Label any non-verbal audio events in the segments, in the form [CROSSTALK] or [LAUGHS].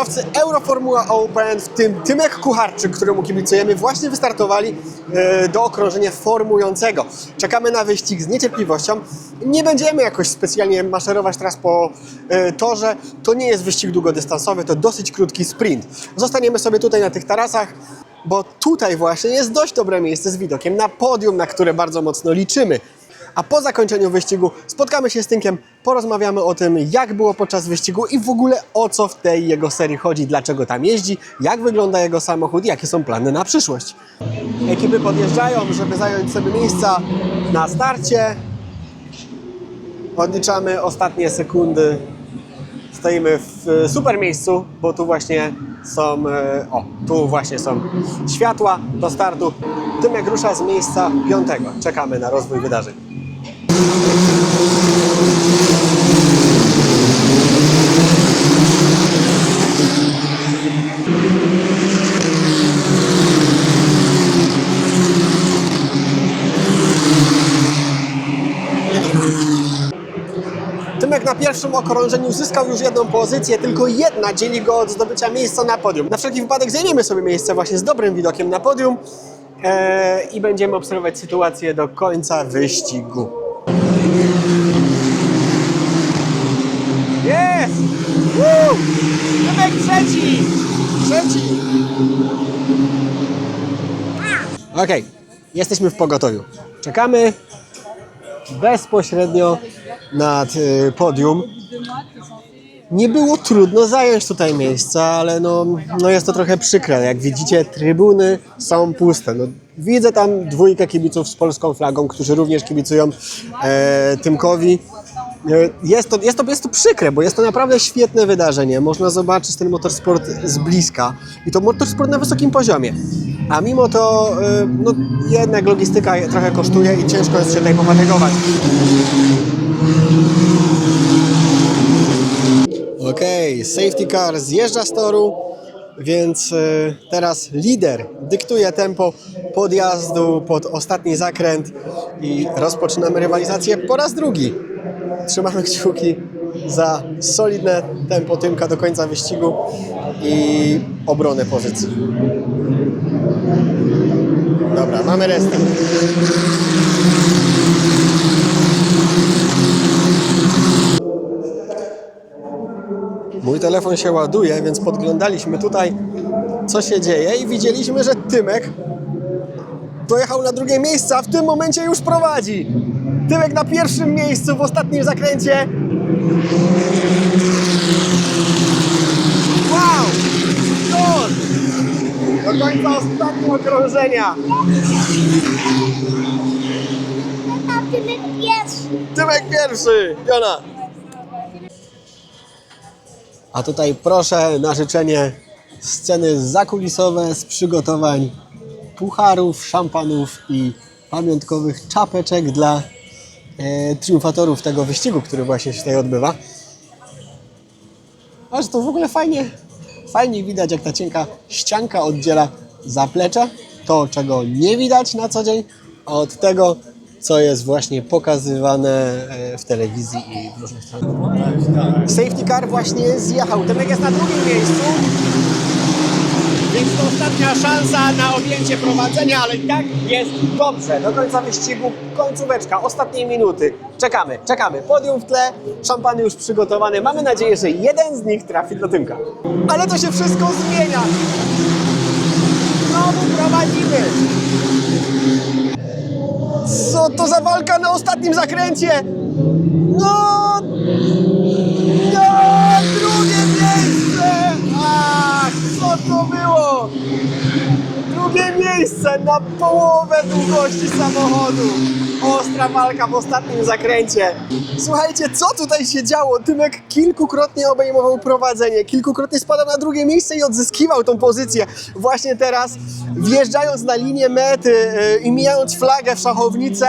Kierowcy Euroformuła Open, w tym Tymek Kucharczyk, któremu kibicujemy, właśnie wystartowali e, do okrążenia formującego. Czekamy na wyścig z niecierpliwością. Nie będziemy jakoś specjalnie maszerować teraz po e, torze. To nie jest wyścig długodystansowy, to dosyć krótki sprint. Zostaniemy sobie tutaj na tych tarasach, bo tutaj właśnie jest dość dobre miejsce z widokiem na podium, na które bardzo mocno liczymy. A po zakończeniu wyścigu spotkamy się z Tynkiem, porozmawiamy o tym, jak było podczas wyścigu i w ogóle o co w tej jego serii chodzi, dlaczego tam jeździ, jak wygląda jego samochód i jakie są plany na przyszłość. Ekipy podjeżdżają, żeby zająć sobie miejsca na starcie. Odliczamy ostatnie sekundy. Stoimy w e, super miejscu, bo tu właśnie są, e, o, tu właśnie są światła do startu. Tymek rusza z miejsca piątego. Czekamy na rozwój wydarzeń. Tymek na pierwszym okrążeniu uzyskał już jedną pozycję, tylko jedna dzieli go od zdobycia miejsca na podium. Na wszelki wypadek zajmiemy sobie miejsce właśnie z dobrym widokiem na podium e, i będziemy obserwować sytuację do końca wyścigu. Jest! Woo! Trzeci! Trzeci! Okej, jesteśmy w pogotowiu. Czekamy bezpośrednio nad y, podium. Nie było trudno zająć tutaj miejsca, ale no, no jest to trochę przykre. Jak widzicie, trybuny są puste. No, widzę tam dwójkę kibiców z polską flagą, którzy również kibicują e, Tymkowi. E, Jest to, jest, to, jest to przykre, bo jest to naprawdę świetne wydarzenie. Można zobaczyć ten motorsport z bliska i to motorsport na wysokim poziomie. A mimo to e, no, jednak logistyka trochę kosztuje i ciężko jest się tutaj pofatygować. Okej, safety car zjeżdża z toru, więc e, teraz lider dyktuje tempo podjazdu pod ostatni zakręt i rozpoczynamy rywalizację po raz drugi. Trzymamy kciuki za solidne tempo Tymka do końca wyścigu i obronę pozycji. Dobra, mamy restart. Mój telefon się ładuje, więc podglądaliśmy tutaj, co się dzieje i widzieliśmy, że Tymek dojechał na drugie miejsce, a w tym momencie już prowadzi. Tymek na pierwszym miejscu w ostatnim zakręcie. Wow! Cud! Do końca ostatniego okrążenia. Tymek pierwszy. Tymek pierwszy! Jona! A tutaj proszę na życzenie sceny zakulisowe z przygotowań pucharów, szampanów i pamiątkowych czapeczek dla e, triumfatorów tego wyścigu, który właśnie się tutaj odbywa. Aż to w ogóle fajnie, fajnie widać, jak ta cienka ścianka oddziela zaplecze, to czego nie widać na co dzień, od tego, co jest właśnie pokazywane e, w telewizji i w różnych stronach. Safety car właśnie zjechał. Tymek jest na drugim miejscu. Więc to ostatnia szansa na objęcie prowadzenia, ale i tak jest dobrze. Do końca wyścigu końcóweczka, ostatniej minuty. Czekamy, czekamy. Podium w tle, szampany już przygotowane. Mamy nadzieję, że jeden z nich trafi do Tymka. Ale to się wszystko zmienia. Znowu prowadzimy. Co to za walka na ostatnim zakręcie? No! Drugie miejsce na połowę długości samochodu. Ostra walka w ostatnim zakręcie. Słuchajcie, co tutaj się działo? Tymek kilkukrotnie obejmował prowadzenie, kilkukrotnie spadał na drugie miejsce i odzyskiwał tą pozycję. Właśnie teraz, wjeżdżając na linię mety yy, i mijając flagę w szachownicę,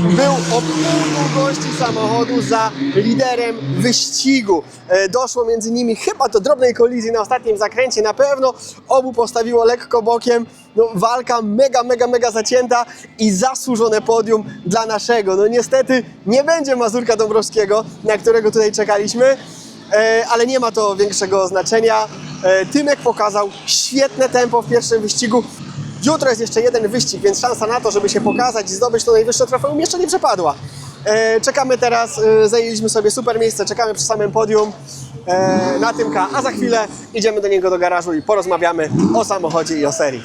był o pół długości samochodu za liderem wyścigu. E, Doszło między nimi chyba do drobnej kolizji na ostatnim zakręcie. Na pewno obu postawiło lekko bokiem. No, walka mega, mega, mega zacięta i zasłużone podium dla naszego. No niestety nie będzie Mazurka Dąbrowskiego, na którego tutaj czekaliśmy, e, ale nie ma to większego znaczenia. E, Tymek pokazał świetne tempo w pierwszym wyścigu. Jutro jest jeszcze jeden wyścig, więc szansa na to, żeby się pokazać i zdobyć to najwyższe trofeum jeszcze nie przepadła. E, Czekamy teraz, e, zajęliśmy sobie super miejsce, czekamy przy samym podium e, na Tymka, a za chwilę idziemy do niego do garażu i porozmawiamy o samochodzie i o serii.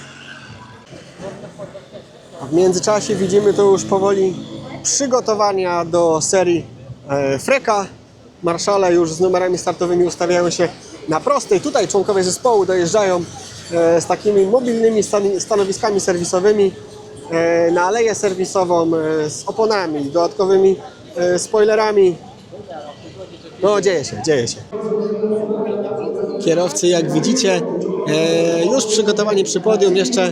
W międzyczasie widzimy tu już powoli przygotowania do serii Freka. Marszale już z numerami startowymi ustawiają się na prostej. Tutaj członkowie zespołu dojeżdżają z takimi mobilnymi stan- stanowiskami serwisowymi na aleję serwisową e, z oponami, dodatkowymi e, spoilerami. No dzieje się, dzieje się. Kierowcy, jak widzicie, e, już przygotowani przy podium, jeszcze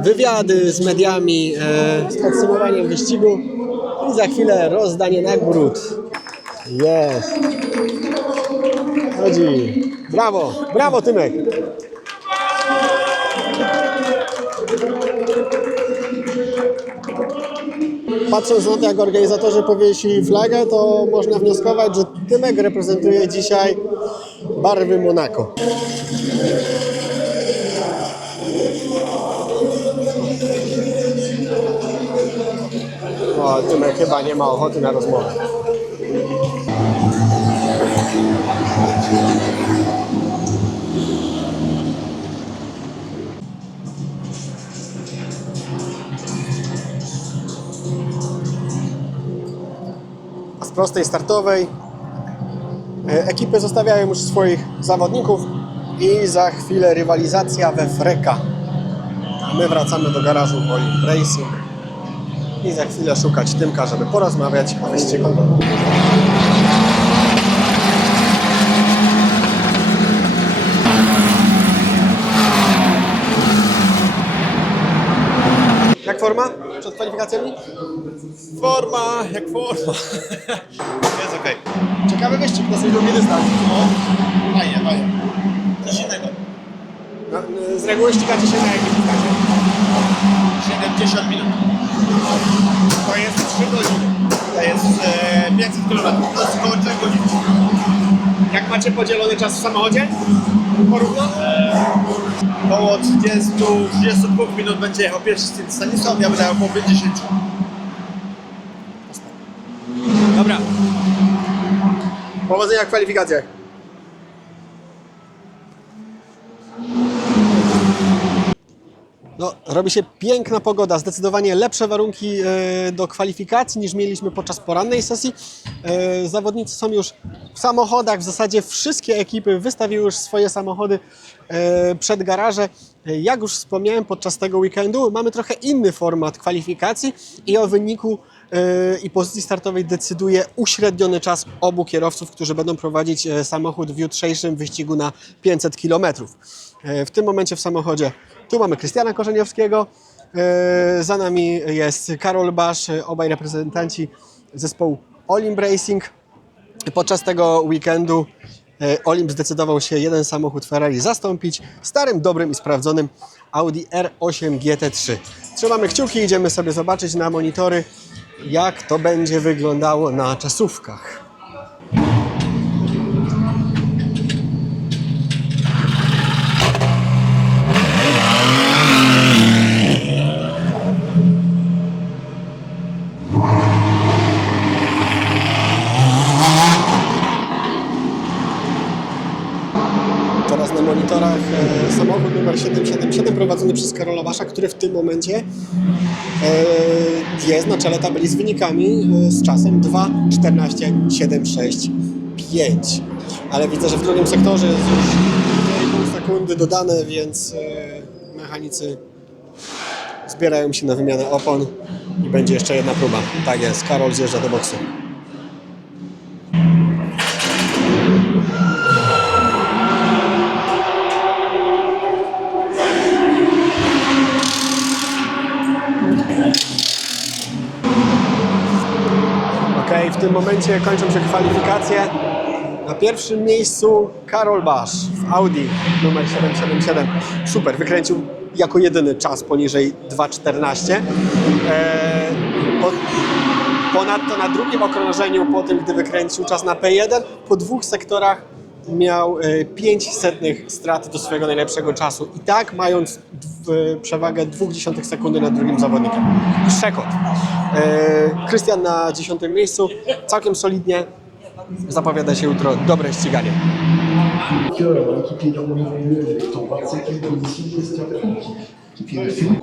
wywiady z mediami, e, z podsumowaniem wyścigu i za chwilę rozdanie nagród. Jest. Chodzi. Brawo, brawo Tymek. Patrząc na to, jak organizatorzy powiesili flagę, to można wnioskować, że Tymek reprezentuje dzisiaj barwy Monako. O, Tymek chyba nie ma ochoty na rozmowę. Prostej startowej E, Ekipy zostawiają już swoich zawodników i za chwilę rywalizacja we Freka. A my wracamy do garażu Olimp Racing i za chwilę szukać Tymka, żeby porozmawiać o wyścigu. Jak forma przed kwalifikacjami? Forma, jak forma. [LAUGHS] Jest okej. Ciekawy wyścig, dosyć długi dystans. No, fajnie, fajnie. Coś innego. No, Z reguły ścigacie się na jakim dystansie? 70 minut. To jest 3 godziny. To jest e, 500 km. To jest około 3 godzin. Jak macie podzielony czas w samochodzie? Porówno? Około 30, 32 minut będzie jechał pierwszy stint Stanisław, ja będę jechał około 50. Dobra. Powodzenia w kwalifikacjach. No, robi się piękna pogoda, zdecydowanie lepsze warunki e, do kwalifikacji niż mieliśmy podczas porannej sesji. E, Zawodnicy są już w samochodach, w zasadzie wszystkie ekipy wystawiły już swoje samochody e, przed garaże. Jak już wspomniałem podczas tego weekendu, mamy trochę inny format kwalifikacji i o wyniku i pozycji startowej decyduje uśredniony czas obu kierowców, którzy będą prowadzić e, samochód w jutrzejszym wyścigu na 500 km. W tym momencie w samochodzie tu mamy Krystiana Korzeniowskiego, e, za nami jest Karol Basz, e, obaj reprezentanci zespołu Olimp Racing. Podczas tego weekendu e, Olimp zdecydował się jeden samochód Ferrari zastąpić starym, dobrym i sprawdzonym Audi R8 GT3. Trzymamy kciuki, idziemy sobie zobaczyć na monitory, jak to będzie wyglądało na czasówkach. Teraz na monitorach e, samochód numer 777 prowadzony przez Karola Basza, który w tym momencie jest na czele tabeli z wynikami e, z czasem 2.14.765. Ale widzę, że w drugim sektorze jest już 2,5 sekundy dodane, więc e, mechanicy zbierają się na wymianę opon i będzie jeszcze jedna próba. Tak jest, Karol zjeżdża do boksu. Momencie kończą się kwalifikacje. Na pierwszym miejscu Karol Basz w Audi numer 777. Super, wykręcił jako jedyny czas poniżej 2.14. Eee, po, ponadto na drugim okrążeniu, po tym gdy wykręcił czas na P1, po dwóch sektorach miał e, 5 setnych strat do swojego najlepszego czasu. I tak mając dw- przewagę 0,2 sekundy nad drugim zawodnikiem. Przekot. E, Krystian na 10 miejscu. Całkiem solidnie. Zapowiada się jutro dobre ściganie. cœur, l'équipier numéro 1 est en 25e position, Christophe Franck, qui vient de finir.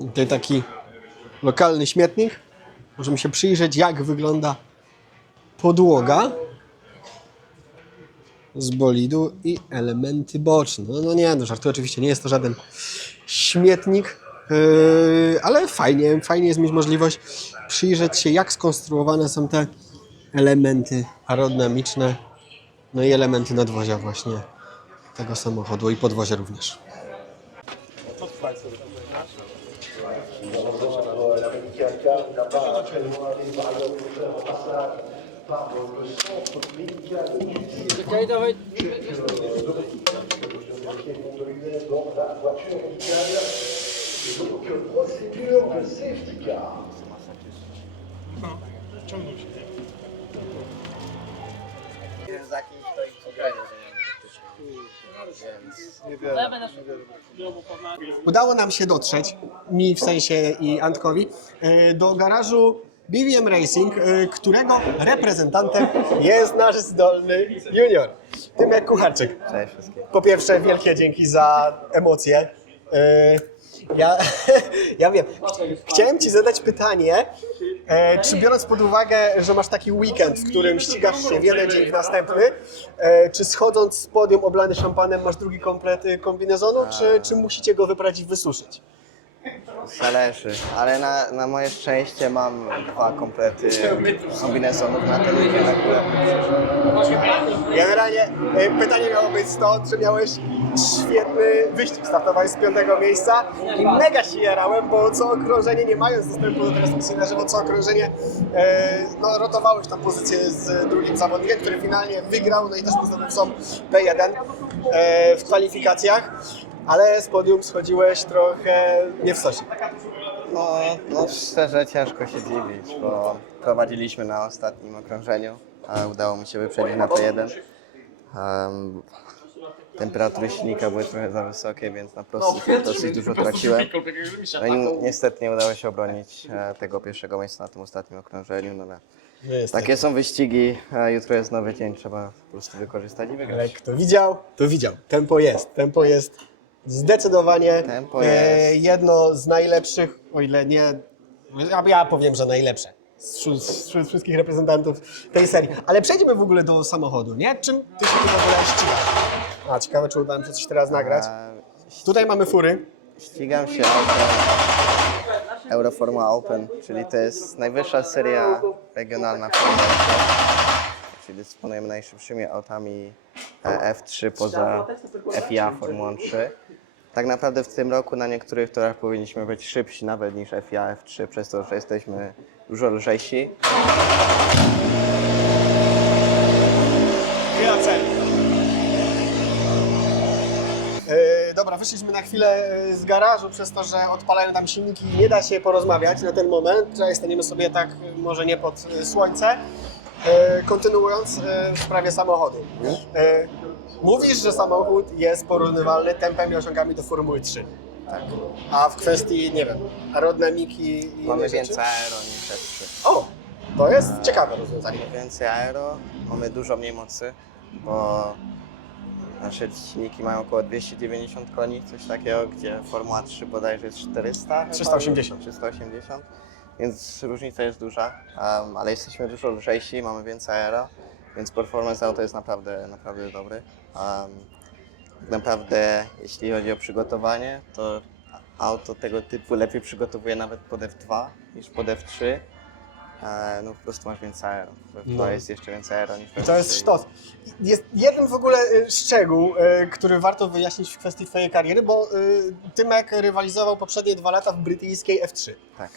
Tutaj taki lokalny śmietnik. Możemy się przyjrzeć, jak wygląda podłoga z bolidu i elementy boczne. No, no nie, no żartuję oczywiście, nie jest to żaden śmietnik, yy, ale fajnie, fajnie jest mieć możliwość przyjrzeć się, jak skonstruowane są te elementy aerodynamiczne, no i elementy nadwozia właśnie tego samochodu i podwozia również. médicale là-bas, actuellement allé par ailleurs passage par le centre médical de dans la voiture médicale. Donc, procédure de Więc Udało nam się dotrzeć, mi w sensie i Antkowi, e, do garażu BVM Racing, e, którego reprezentantem jest nasz zdolny junior, Tymek Kucharczyk. Cześć wszystkim. Po pierwsze, wielkie dzięki za emocje. E, Ja, [LAUGHS] ja wiem. Chciałem Ci zadać pytanie, e, czy biorąc pod uwagę, że masz taki weekend, w którym ścigasz się w jeden dzień w następny, e, czy schodząc z podium oblany szampanem masz drugi komplet y, kombinezonu, czy, czy musicie go wyprać i wysuszyć? Zależy, ale na, na moje szczęście mam dwa komplety kombinezonów na ten weekend akurat. Generalnie e, pytanie miało być to, czy miałeś świetny wyścig, startowałeś z piątego miejsca i mega się jarałem, bo co okrążenie, nie mając dostępu do transmisji na żywo, co okrążenie, e, no rotowałeś tam pozycję z drugim zawodnikiem, który finalnie wygrał, no i też był zdobywcą P1 e, w kwalifikacjach, ale z podium schodziłeś trochę nie w sosie. No, no szczerze ciężko się dziwić, bo prowadziliśmy na ostatnim okrążeniu, a udało mi się wyprzedzić na P1. Um, temperatury silnika były trochę za wysokie, więc na prostu dosyć dużo traciłem. No i niestety nie udało się obronić e, tego pierwszego miejsca na tym ostatnim okrążeniu. No, ale takie są wyścigi, a jutro jest nowy dzień, trzeba po prostu wykorzystać i Ale wygrać. kto widział, to widział. Tempo jest. Tempo jest zdecydowanie Tempo e, jest. jedno z najlepszych, o ile nie. Ja, ja powiem, że najlepsze. Wśród, wśród wszystkich reprezentantów tej serii. Ale przejdźmy w ogóle do samochodu, nie? Czym ty się w ogóle ścigasz? A ciekawe, czy uda się coś teraz nagrać. Tutaj mamy fury. Ścigam się autem Euroforma Open, czyli to jest najwyższa seria regionalna w Formuły 1. Czyli dysponujemy najszybszymi autami e, F3 poza FIA Formułą 3. Tak naprawdę w tym roku na niektórych torach powinniśmy być szybsi nawet niż FIA F3, przez to, że jesteśmy dużo lżejsi. E, dobra, wyszliśmy na chwilę z garażu przez to, że odpalają tam silniki i nie da się porozmawiać na ten moment. Tutaj staniemy sobie tak, e, może nie pod e, słońce. Kontynuując w sprawie samochodu. Mówisz, że samochód jest porównywalny tempem i osiągami do Formuły 3. Tak. A w kwestii, nie wiem, aerodynamiki i Mamy innych rzeczy? więcej aero niż F3. O, to jest ciekawe rozwiązanie. Mamy więcej aero, mamy dużo mniej mocy, bo nasze silniki mają około 290 koni, coś takiego, gdzie Formuła 3 bodajże jest 400. chyba? 380. 380, więc różnica jest duża, ale jesteśmy dużo lżejsi, mamy więcej aero, więc performance auto jest naprawdę, naprawdę dobry. Um, tak naprawdę jeśli chodzi o przygotowanie, to auto tego typu lepiej przygotowuje nawet pod F2 niż pod F3. E, no po prostu masz więcej aero. W F2 No. jest jeszcze więcej aero niż w I to jest F3. sztos. Jest jeden w ogóle y, szczegół, y, który warto wyjaśnić w kwestii Twojej kariery, bo y, Tymek rywalizował poprzednie dwa lata w brytyjskiej F3. Tak.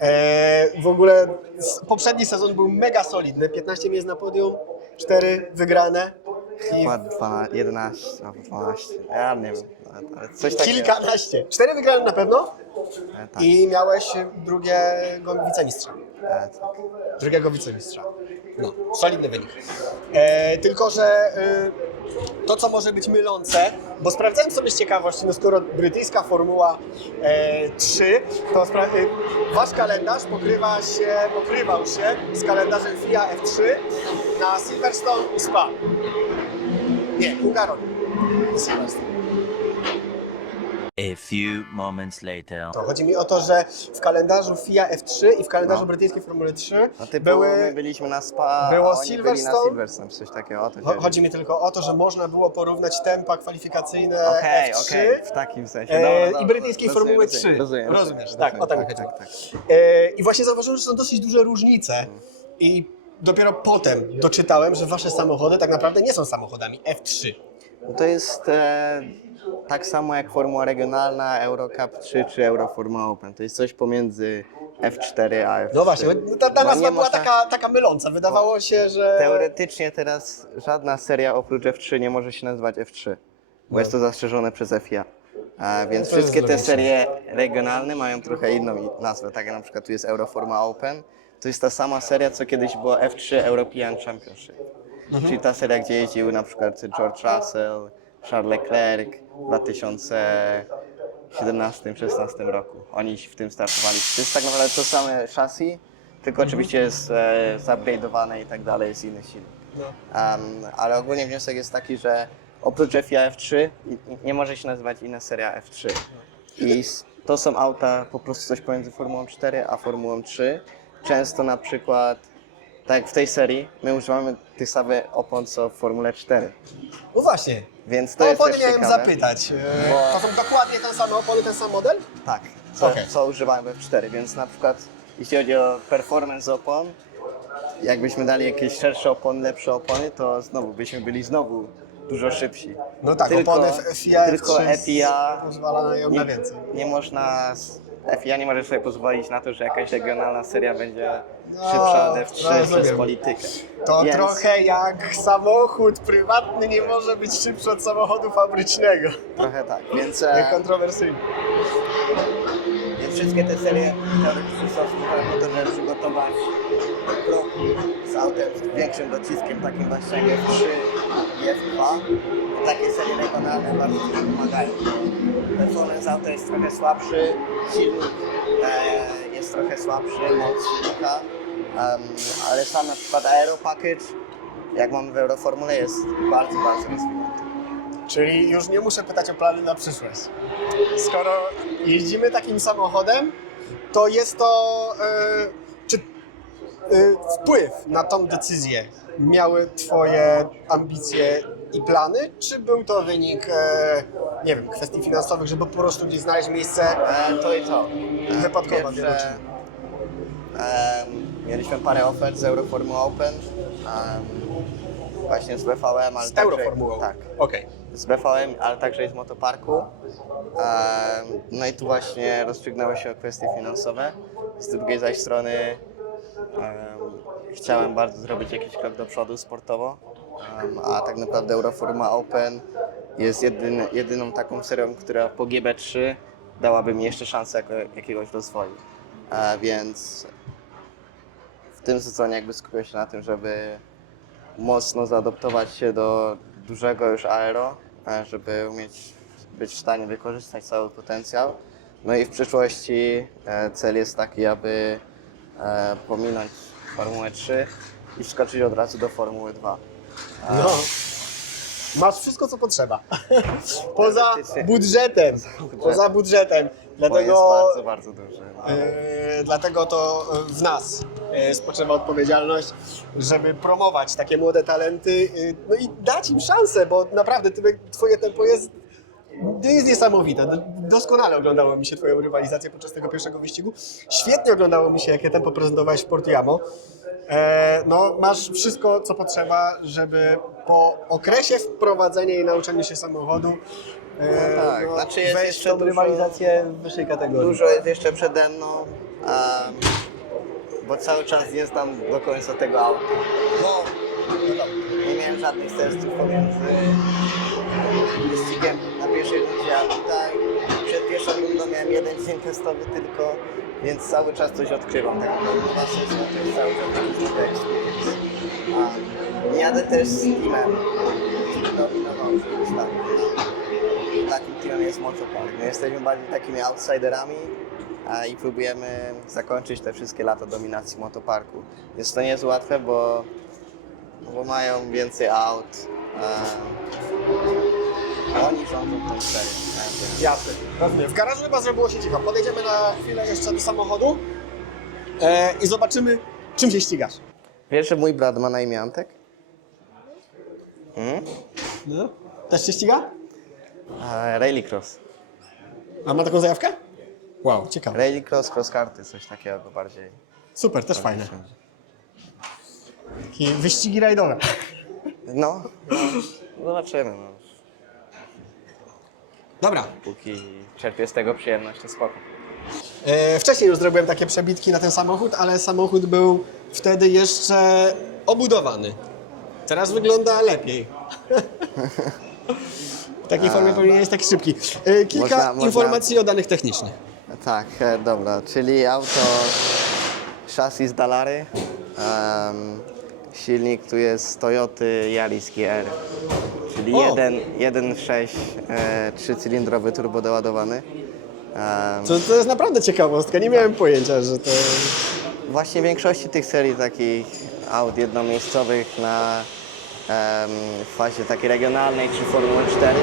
E, w ogóle s- poprzedni sezon był mega solidny, 15 miejsc na podium, 4 wygrane. I Chyba 12, 11 albo 12, ja nie wiem. ale coś takiego. Kilkanaście. Cztery wygrane na pewno E, tak, i miałeś drugiego wicemistrza. e, tak. drugiego wicemistrza. No, solidny wynik. E, tylko, że e, to, co może być mylące, bo sprawdzałem sobie z ciekawości, no skoro brytyjska Formuła e, 3, to spra- e, wasz kalendarz pokrywa się, pokrywał się z kalendarzem FIA F3 na Silverstone i Spa. Nie, Hungaroring Silverstone. A few moments later. To chodzi mi o to, że w kalendarzu FIA F3 i w kalendarzu No. brytyjskiej Formuły 3 No typu były my byliśmy na Spa, było a oni byli na Silverstone? Silverstone, coś takiego. O to Cho- chodzi. Chodzi mi tylko o to, że można było porównać tempa kwalifikacyjne Okej, F3 okej, w takim sensie. e, Dobra, dobra, i brytyjskiej rozumiem, Formuły rozumiem, 3. Rozumiem, Rozumiesz, rozumiem, tak, o to mi tak, chodziło. tak, tak. E, I właśnie zauważyłem, że są dosyć duże różnice i dopiero potem doczytałem, że wasze samochody tak naprawdę nie są samochodami F3. No To jest e, tak samo jak Formuła Regionalna, Eurocup 3 czy Euroformula Open. To jest coś pomiędzy F4 a F3. No właśnie, bo ta, ta Bo nazwa nie była można- taka, taka myląca. Wydawało się, że... Teoretycznie teraz żadna seria oprócz F3 nie może się nazywać F3, bo jest to zastrzeżone przez FIA. A więc No wszystkie te logiczne. serie regionalne mają trochę inną i- nazwę. Tak jak na przykład tu jest Euroforma Open. To jest ta sama seria, co kiedyś było F3 European Championship. Mhm. Czyli ta seria, gdzie jeździły na przykład George Russell, Charles Leclerc w 2017-16 roku. Oni w tym startowali. To jest tak naprawdę to same chassis, tylko oczywiście jest e, zupgrade'owane i tak dalej, jest inny silnik. No. Um, ale ogólnie wniosek jest taki, że oprócz FIA F3 i- i nie może się nazywać inna seria F3. I to są auta po prostu coś pomiędzy Formułą 4 a Formułą 3. Często na przykład, tak jak w tej serii, my używamy tych samych opon co w Formule 4. No właśnie, Więc to to jest opony też miałem ciekawe. zapytać. E, Bo- To są dokładnie ten sam opony, ten sam model? Tak, co, Okej. co używamy w F4, więc na przykład jeśli chodzi o performance opon, jakbyśmy dali jakieś szersze opony, lepsze opony, to znowu byśmy byli znowu dużo szybsi. No tak, Tylko- opony FIA tylko F3 FIA pozwala ją na więcej. Nie można, s- FIA nie może sobie pozwolić na to, że jakaś regionalna seria będzie No, szybsza od F3 no, przez rozumiem. politykę. To Więc- trochę jak samochód prywatny nie może być szybszy od samochodu fabrycznego. Trochę tak, [LAUGHS] więc, e, Kontrowersyjny. więc wszystkie te serie teoretycznie są stworzone po to, żeby przygotować do kroku z autem z większym dociskiem, takim właśnie jak F3 i F2. I takie serie regionalne bardzo w tym pomagają. Performance auta jest trochę słabszy, silnik e, jest trochę słabszy, moc silnika, em, ale sam na przykład Aero Package, jak mamy w Euroformule, jest bardzo, bardzo rozwinięty. Czyli już nie muszę pytać o plany na przyszłość. Skoro jeździmy takim samochodem, to jest to. e, czy e, wpływ na tą decyzję miały Twoje ambicje i plany, czy był to wynik, e, nie wiem, kwestii finansowych, żeby po prostu gdzieś znaleźć miejsce? E, to i to. E, Wypadkowa pierwsze, widocznie. em, mieliśmy parę ofert z Euroformuły Open, em, właśnie z BVM, ale Z także, Euroformułą. Tak, Okej. z BVM, ale także i z motoparku. Em, no i tu właśnie rozstrzygnęły się kwestie finansowe. Z drugiej zaś strony em, chciałem bardzo zrobić jakiś krok do przodu sportowo, a tak naprawdę Euroforma Open jest jedyn, jedyną taką serią, która po GB3 dałaby mi jeszcze szansę jako, jakiegoś rozwoju. E, więc w tym sezonie jakby skupię się na tym, żeby mocno zaadoptować się do dużego już aero, e, żeby umieć być w stanie wykorzystać cały potencjał. No i w przyszłości e, cel jest taki, aby e, pominąć Formułę 3 i wskoczyć od razu do Formuły 2. No. Masz wszystko, co potrzeba. [LAUGHS] Poza budżetem. Poza budżetem. Bo jest Dlatego, bardzo, bardzo duży. No. e, dlatego to w nas e, spoczywa odpowiedzialność, żeby promować takie młode talenty e, no i dać im szansę, bo naprawdę twoje tempo jest, jest niesamowite. Do- Doskonale oglądało mi się twoją rywalizację podczas tego pierwszego wyścigu. Świetnie oglądało mi się, jakie tempo prezentowałeś w Portiamo. E, no, masz wszystko, co potrzeba, żeby po okresie wprowadzenia i nauczenia się samochodu e, No tak, znaczy jest jeszcze dużo- rywalizację w wyższej kategorii. Dużo jest jeszcze przede mną, bo cały czas nie znam do końca tego auta. No, Nie miałem żadnych testów pomiędzy wyścigiem na pierwszej rundzie, a tutaj przed pierwszą rundą miałem jeden dzień testowy tylko, więc cały czas coś odkrywam. Tak naprawdę to jest cały czas jakiś experience. Jadę też z teamem, który dominował. Takim teamem jest Motopark. My jesteśmy bardziej takimi outsiderami i próbujemy zakończyć te wszystkie lata dominacji motoparku. Jest to nie jest łatwe, bo, bo mają więcej aut. A, oni rządzą tą serię. tak, Jasne. W garażu chyba zrobiło się cicho. Podejdziemy na chwilę jeszcze do samochodu e, i zobaczymy, czym się ścigasz. Wiesz, że mój brat ma na imię Antek? No. Też się ściga? A, Rallycross. A ma taką zajawkę? Wow, ciekawe. Rallycross, cross karty, coś takiego bardziej. Super, też fajne. Takie wyścigi rajdowe. No, no, zobaczymy. No. Dobra. Póki czerpię z tego przyjemność, to spoko. E, wcześniej już zrobiłem takie przebitki na ten samochód, ale samochód był wtedy jeszcze obudowany. Teraz wygląda lepiej. [LAUGHS] w takiej formie pewnie nie jest taki szybki. E, kilka Można- można- informacji o danych technicznych. Tak, e, dobra, czyli auto chassis Dalary, em, silnik tu jest z Toyoty Yaris GR, czyli O! 1.6 e, trzycylindrowy turbo doładowany. Em, To, to jest naprawdę ciekawostka, nie miałem pojęcia, że to... Właśnie w większości tych serii takich aut jednomiejscowych na em, fazie takiej regionalnej czy Formuły 4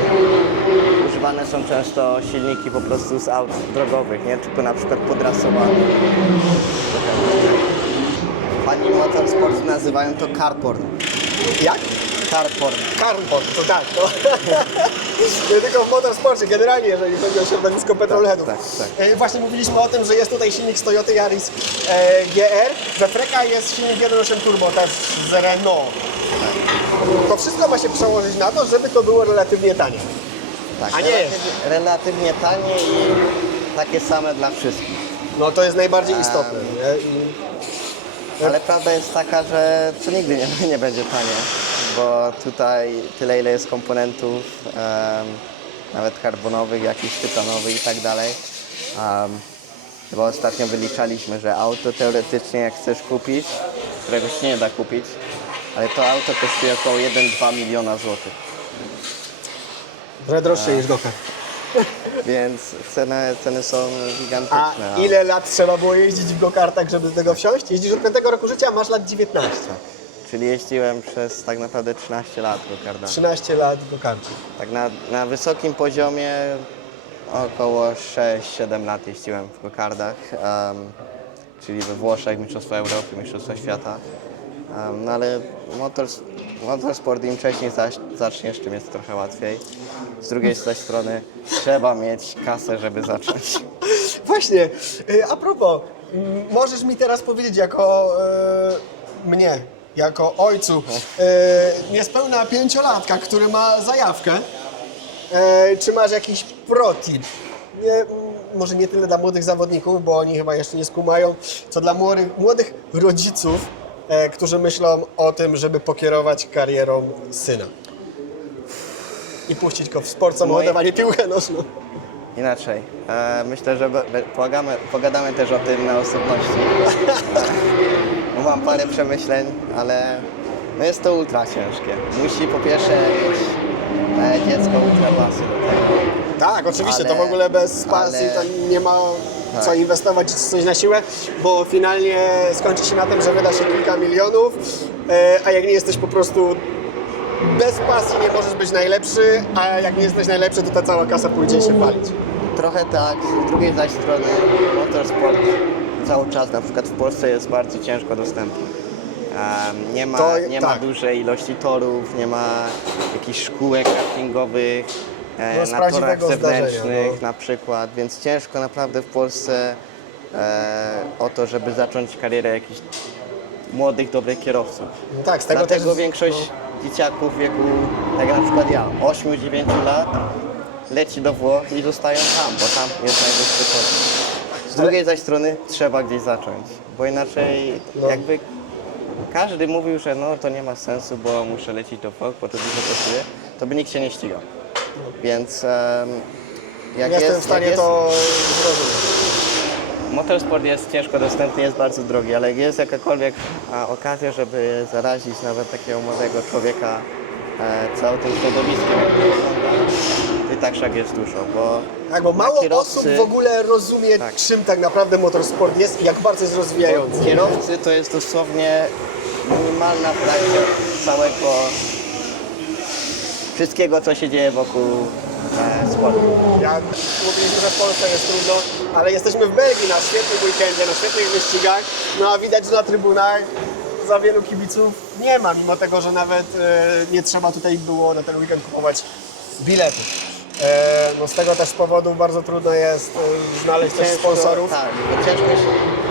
używane są często silniki po prostu z aut drogowych, nie? Tylko na przykład podrasowane. Pani motorsportu nazywają to carporn. Jak? Carporn. Carbon, to tak, no. Nie [LAUGHS] tylko w motorsporcie, generalnie, jeżeli chodzi o środowisko petrolheadów. tak, tak. E, Właśnie mówiliśmy o tym, że jest tutaj silnik z Toyota Yaris e, GR. We Freka jest silnik 1.8 turbo też z Renault. To wszystko ma się przełożyć na to, żeby to było relatywnie tanie. Tak, A nie relatywnie, relatywnie tanie i takie same dla wszystkich. No to jest najbardziej istotne. Nie? I Ale prawda jest taka, że to nigdy nie, nie będzie tanie, bo tutaj tyle ile jest komponentów, nawet karbonowych, jakichś tytanowych i tak dalej. Bo ostatnio wyliczaliśmy, że auto teoretycznie jak chcesz kupić, którego się nie da kupić, ale to auto kosztuje około 1-2 miliona złotych. trochę droższe niż Dokar. [LAUGHS] Więc ceny, ceny są A gigantyczne. ile lat trzeba było jeździć w go-kartach, żeby do tego wsiąść? Jeździsz od 5 roku życia, a masz lat 19. Czyli jeździłem przez tak naprawdę 13 lat go kardami. 13 lat w go-kartach. Tak na, na wysokim poziomie około 6-7 lat jeździłem w gokardach, czyli we Włoszech, Mistrzostwa Europy, Mistrzostwa Świata. No ale motors, motorsport im wcześniej zaś, zaczniesz, tym jest trochę łatwiej. Z drugiej zaś [LAUGHS] strony trzeba mieć kasę, żeby zacząć. [LAUGHS] Właśnie, y, a propos, m, możesz mi teraz powiedzieć jako y, mnie, jako ojcu y, niespełna pięciolatka, który ma zajawkę, y, czy masz jakiś protip? Nie, m, może nie tyle dla młodych zawodników, bo oni chyba jeszcze nie skumają, co dla młodych, młodych rodziców, e, którzy myślą o tym, żeby pokierować karierą syna. I puścić go w sport samochodowy, a nie piłkę nożną. Inaczej, e, myślę, że be- be- pogadamy, pogadamy też o tym na osobności. [LAUGHS] Mam parę przemyśleń, ale no jest to ultra ciężkie. Musi po pierwsze mieć e, dziecko ultra pasy do tego. Tak, oczywiście, to Ale- w ogóle bez pasji ale- to nie ma co Tak. inwestować czy coś na siłę, bo finalnie skończy się na tym, że wyda się kilka milionów, e, a jak nie jesteś po prostu bez pasji nie możesz być najlepszy, a jak nie jesteś najlepszy, to ta cała kasa pójdzie się palić. Trochę tak, z drugiej zaś strony motorsport cały czas na przykład w Polsce jest bardzo ciężko dostępny. Em, nie ma, To- nie tak. ma dużej ilości torów, nie ma jakichś szkółek kartingowych e, No, z na torach prawdziwego zdarzenia, zewnętrznych no. na przykład, więc ciężko naprawdę w Polsce e, o to, żeby zacząć karierę jakichś młodych, dobrych kierowców. No tak, z tego Dlatego też... większość dzieciaków w wieku, tak jak na przykład ja, 8-9 lat, leci do Włoch i zostają tam, bo tam jest najwyższy poziom. Z drugiej zaś strony trzeba gdzieś zacząć, bo inaczej No. jakby każdy mówił, że no to nie ma sensu, bo muszę lecieć do Włoch, bo to dużo kosztuje, to by nikt się nie ścigał. Więc em, jak Jestem jest, w stanie jest, to zrozumieć. Motorsport jest ciężko dostępny, jest bardzo drogi, ale jak jest jakakolwiek a, okazja, żeby zarazić nawet takiego młodego człowieka całym tym środowiskiem, jak to wygląda, to i tak szak jest dużo, bo Tak, bo mało kierowcy- osób w ogóle rozumie, Tak. czym tak naprawdę motorsport jest i jak bardzo jest rozwijający. kierowcy to jest dosłownie minimalna frakcja całego wszystkiego, co się dzieje wokół e, sportu. Ja mówiliśmy, że w Polsce jest trudno, ale jesteśmy w Belgii na świetnym weekendzie, na świetnych wyścigach, no a widać, że na trybunach za wielu kibiców nie ma, mimo tego, że nawet e, nie trzeba tutaj było na ten weekend kupować biletów. E, no z tego też powodu bardzo trudno jest e, znaleźć też sponsorów. Tak, bo ciężko,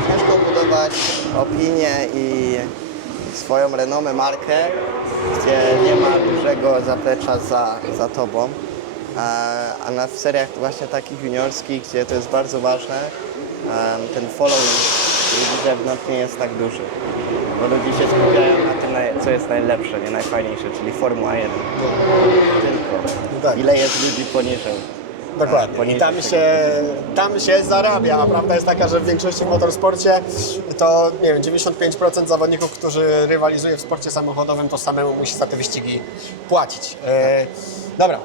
ciężko budować opinię i swoją renomę, markę, gdzie nie ma dużego zaplecza za, za tobą. A, na w seriach właśnie takich juniorskich, gdzie to jest bardzo ważne, ten following ludzi zewnątrz nie jest tak duży. Bo ludzie się skupiają na tym, co jest najlepsze, nie najfajniejsze, czyli Formuła 1. Tylko. tak. Ile jest ludzi poniżej. Dokładnie. I tam się, tam się zarabia, a prawda jest taka, że w większości w motorsporcie to nie wiem, 95% zawodników, którzy rywalizuje w sporcie samochodowym, to samemu musi za te wyścigi płacić. E, dobra.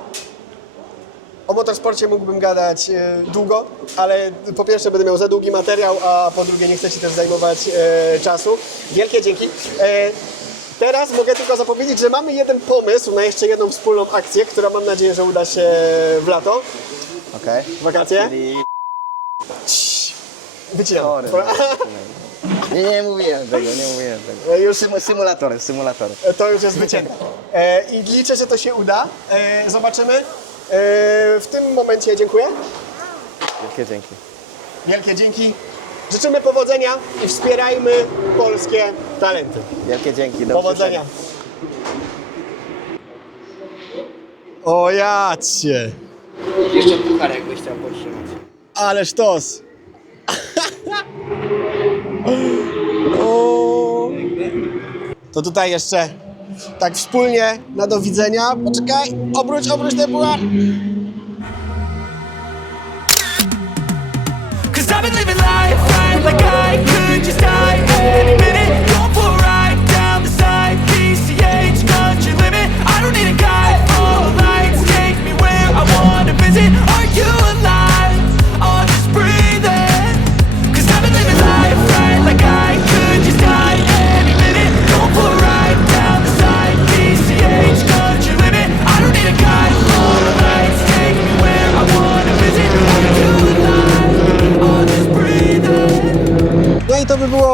O motorsporcie mógłbym gadać e, długo, ale po pierwsze będę miał za długi materiał, a po drugie nie chcę Ci też zajmować e, czasu. Wielkie dzięki. E, teraz mogę tylko zapowiedzieć, że mamy jeden pomysł na jeszcze jedną wspólną akcję, która mam nadzieję, że uda się w lato. Okej? Wakacje? Czyli Wycinam. Sorry. Nie, nie mówiłem tego, nie mówiłem tego. Już, Symu, symulatory, symulatory. to już jest wycięte. E, I liczę, że to się uda. E, zobaczymy. E, w tym momencie dziękuję. Wielkie dzięki. Wielkie dzięki. Życzymy powodzenia i wspierajmy polskie talenty. Wielkie dzięki. Do Powodzenia. O jacie. Jeszcze puchar jakbyś chciał podtrzymać. Ale sztos. [LAUGHS] To tutaj jeszcze tak wspólnie na do widzenia. Poczekaj, obróć, obróć ten puchar. Cause I've been living life right like I could just die any minute.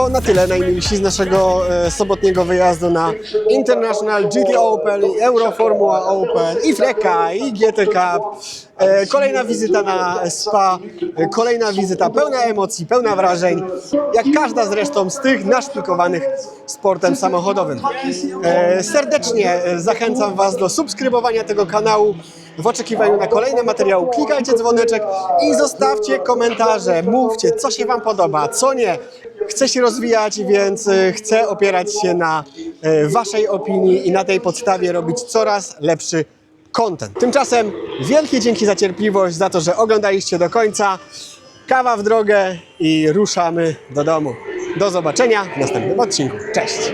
To na tyle najmilsi z naszego e, sobotniego wyjazdu na International GT Open, i Euroformula Open, i Fleka, i GT Cup. E, kolejna wizyta na SPA, e, kolejna wizyta pełna emocji, pełna wrażeń, jak każda zresztą z tych naszpikowanych sportem samochodowym. Serdecznie zachęcam Was do subskrybowania tego kanału w oczekiwaniu na kolejne materiały. Klikajcie dzwoneczek i zostawcie komentarze. Mówcie, co się Wam podoba, co nie. Chcę się rozwijać, więc e, chcę opierać się na e, Waszej opinii i na tej podstawie robić coraz lepszy content. Tymczasem wielkie dzięki za cierpliwość, za to, że oglądaliście do końca. Kawa w drogę i ruszamy do domu. Do zobaczenia w następnym odcinku. Cześć!